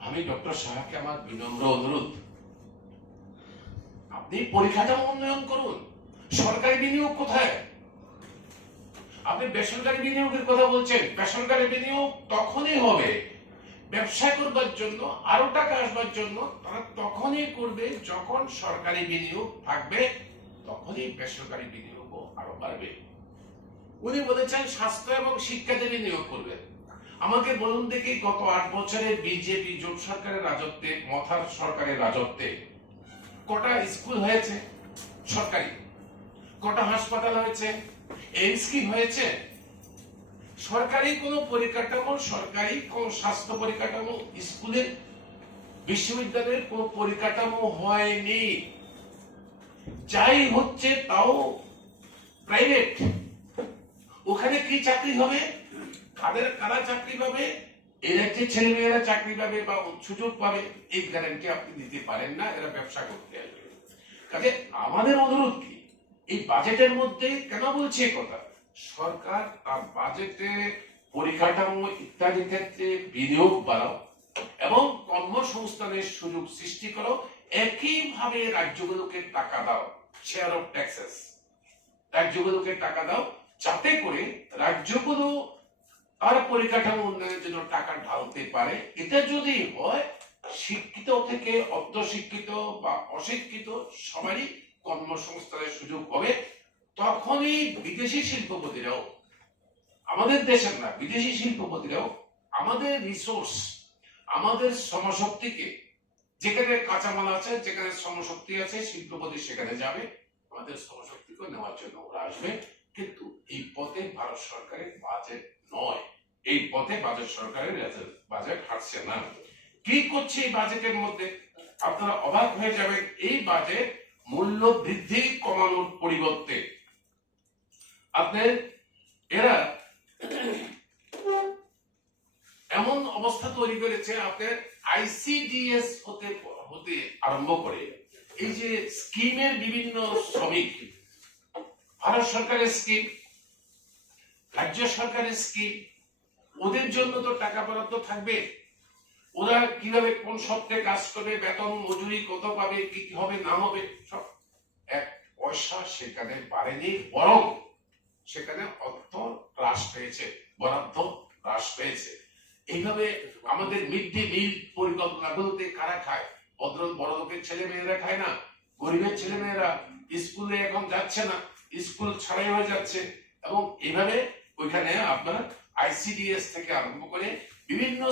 আমি ডক্টর সাহাকে আমার বিনম্র অনুরোধ। আপনি পরিকাঠামো উন্নয়ন করুন। সরকারি বিনিয়োগ কোথায়? আপনি বেসরকারি বিনিয়োগের কথা বলছেন। বেসরকারি বিনিয়োগ তখনই হবে। ব্যবসা করবার জন্য, আরও টাকা আসবার জন্য তারা তখনই করবে যখন সরকারি বিনিয়োগ থাকবে, তখনই বেসরকারি বিনিয়োগও আরও বাড়বে। উনি বলেছেন স্বাস্থ্য এবং বিনিয়োগ করবেন। আমাকে বলুন দেখি, গত আট বছরে বিজেপি, জোট সরকারের রাজত্বে, মথার সরকারের রাজত্বে কটা স্কুল হয়েছে? সরকারি। কটা হাসপাতাল হয়েছে? এইমস কি হয়েছে? সরকারি কোনো পরিকাঠামো, সরকারি কোন স্বাস্থ্য পরিকাঠামো, স্কুলের বিশ্ববিদ্যালয়ের কোনো পরিকাঠামো হয়নি। যাই হচ্ছে তাও প্রাইভেট। ওখানে কি চাকরি হবে? কাদের, কারা চাকরি পাবে? এরা যে ছেলে চাকরি পাবে বা সুযোগ পাবে, এই গ্যারান্টি আপনি দিতে পারেন না, এরা ব্যবসা করতে আসবে। কাজে আমাদের অনুরোধ কি? এই বাজেটের মধ্যে কেন বলছি কথা? সরকার তার বাজেটে পরিকাঠামো ইত্যাদি ক্ষেত্রে বিনিয়োগ বাড়াও এবং কর্মসংস্থানের সুযোগ সৃষ্টি করো। একইভাবে রাজ্যগুলোকে টাকা দাও শেয়ার অফ ট্যাক্সেস রাজ্যগুলোকে টাকা দাও, যাতে করে রাজ্যগুলো তার পরিকাঠামো উন্নয়নের জন্য টাকা ঢালতে পারে। এটা যদি হয়, শিক্ষিত থেকে অর্ধশিক্ষিত বা অশিক্ষিত সবারই কর্মসংস্থানের সুযোগ হবে। তখনই বিদেশি শিল্পপতিরাও, আমাদের দেশের না, বিদেশি শিল্পপতিরাও আমাদের রিসোর্স আমাদের শ্রমশক্তিকে, যেখানে কাঁচামাল আছে, যেখানে শ্রমশক্তি আছে, শিল্পপতি সেখানে যাবে। আমাদের শ্রমশক্তিকে নেওয়ার জন্য ওরা আসবে। কিন্তু এই পথে ভারত সরকারের বাজেট নয়। এই পথে বাজেট সরকারের বাজেট হাঁটছে না। কি করছে এই বাজেটের মধ্যে? আপনারা অবাক হয়ে যাবেন, এই বাজেট মূল্য বৃদ্ধি কমানোর পরিবর্তে। আপনার এরা এমন অবস্থা তৈরি করেছে, আপনার আইসিডিএস হতে হতে আরম্ভ করে। এই যে স্কিমের বিভিন্ন শ্রমিক, ভারত সরকারের স্কিম, রাজ্য সরকারের স্কিম, ওদের জন্য তো টাকা বরাদ্দ থাকবে। ওরা কীভাবে কোন সপ্তাহে কাজ করবে, বেতন, মজুরি, কত পাবে, কি হবে, না হবে, সব এক পয়সা সেখানে বাড়েনি, বরং সেখানে অর্থ হ্রাস পেয়েছে, বরাদ্দ হ্রাস পেয়েছে। এইভাবে আমাদের মিড ডে মিল পরিকল্পনাগুলোতে কারা খায়? ভদ্র বড় লোকের ছেলে মেয়েরা খায় না, গরিবের ছেলে মেয়েরা স্কুলে এখন যাচ্ছে না, স্কুল ছাড়াই হয়ে যাচ্ছে। এবং এভাবে ওইখানে আপনার আইসিডিএস থেকে আরম্ভ করে বিভিন্ন